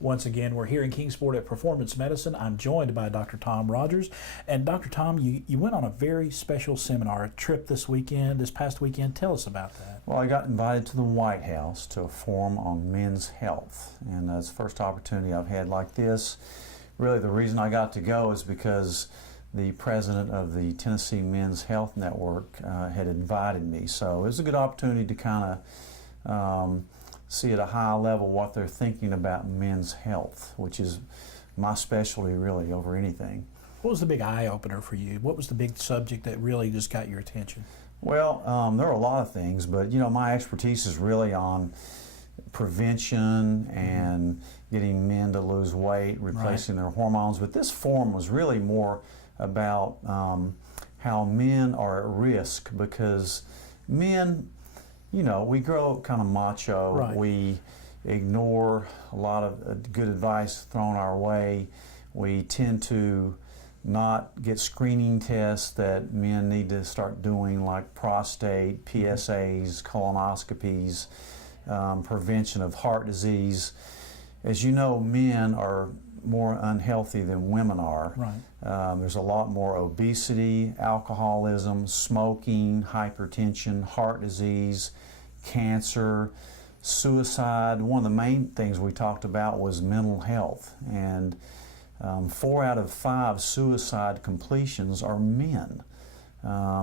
Once again, we're here in Kingsport at Performance Medicine. I'm joined by Dr. Tom Rogers. And Dr. Tom, you went on a very special seminar, a trip this past weekend. Tell us about that. Well, I got invited to the White House to a forum on men's health. And it's the first opportunity I've had like this. Really, the reason I got to go is because the president of the Tennessee Men's Health Network had invited me. So it was a good opportunity to kind of see at a high level what they're thinking about men's health, which is my specialty really over anything. What was the big eye-opener for you? What was the big subject that really just got your attention? Well, there are a lot of things, but my expertise is really on prevention and getting men to lose weight, replacing their hormones. But this forum was really more about how men are at risk, because men, we grow up kind of macho. Right. We ignore a lot of good advice thrown our way. We tend to not get screening tests that men need to start doing, like prostate, PSAs, colonoscopies, prevention of heart disease. As you know, men are more unhealthy than women are. Right. There's a lot more obesity, alcoholism, smoking, hypertension, heart disease, cancer, suicide. One of the main things we talked about was mental health, and 4 out of 5 suicide completions are men.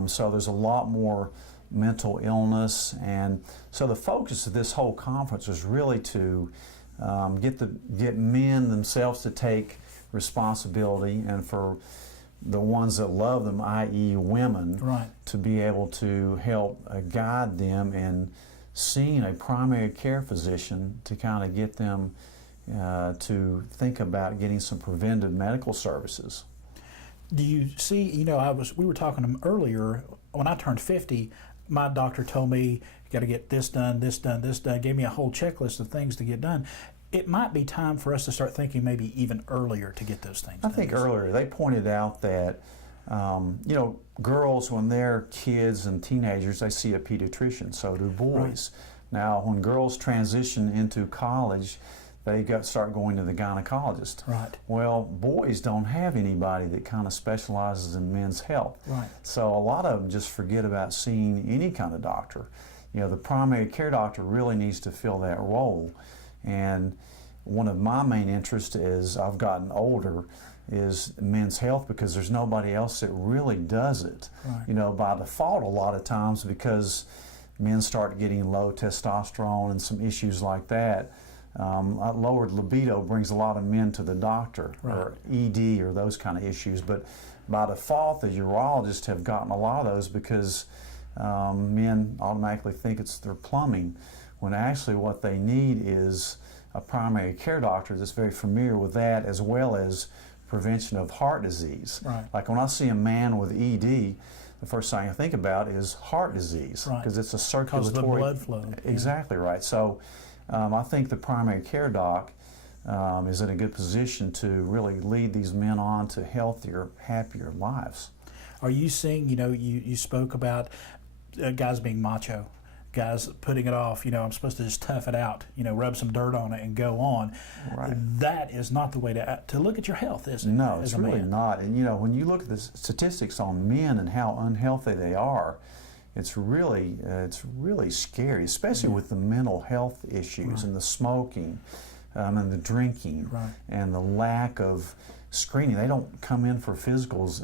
So there's a lot more mental illness, and so the focus of this whole conference was really to get men themselves to take responsibility, and for the ones that love them, i.e. women, right, to be able to help guide them in seeing a primary care physician to kind of get them to think about getting some preventive medical services. Do you see, we were talking earlier, when I turned 50, my doctor told me, you got to get this done, this done, this done, gave me a whole checklist of things to get done. It might be time for us to start thinking maybe even earlier to get those things done. I think earlier. They pointed out that, girls, when they're kids and teenagers, they see a pediatrician, so do boys. Right. Now, when girls transition into college, they start going to the gynecologist. Right. Well, boys don't have anybody that kind of specializes in men's health. Right. So a lot of them just forget about seeing any kind of doctor. The primary care doctor really needs to fill that role. And one of my main interests as I've gotten older is men's health, because there's nobody else that really does it. Right. By default a lot of times, because men start getting low testosterone and some issues like that. Lowered libido brings a lot of men to the doctor, right, or ED or those kind of issues. But by default, the urologists have gotten a lot of those because men automatically think it's their plumbing, when actually what they need is a primary care doctor that's very familiar with that, as well as prevention of heart disease. Right. Like when I see a man with ED, the first thing I think about is heart disease, because it's a circulatory, because of the blood flow. Exactly right. So I think the primary care doc is in a good position to really lead these men on to healthier, happier lives. Are you seeing, you spoke about guys being macho, guys putting it off, I'm supposed to just tough it out, rub some dirt on it and go on. Right. That is not the way to look at your health, is it? No, it's really not. And when you look at the statistics on men and how unhealthy they are, it's really scary, especially with the mental health issues, right, and the smoking and the drinking, right, and the lack of screening. They don't come in for physicals.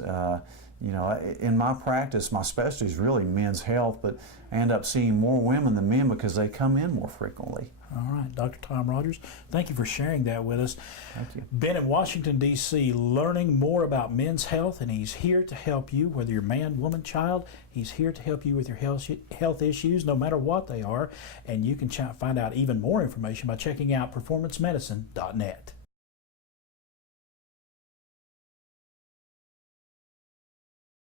In my practice, my specialty is really men's health, but I end up seeing more women than men because they come in more frequently. All right, Dr. Tom Rogers, thank you for sharing that with us. Thank you. Been in Washington, D.C., learning more about men's health, and he's here to help you, whether you're man, woman, child. He's here to help you with your health issues, no matter what they are, and you can find out even more information by checking out performancemedicine.net.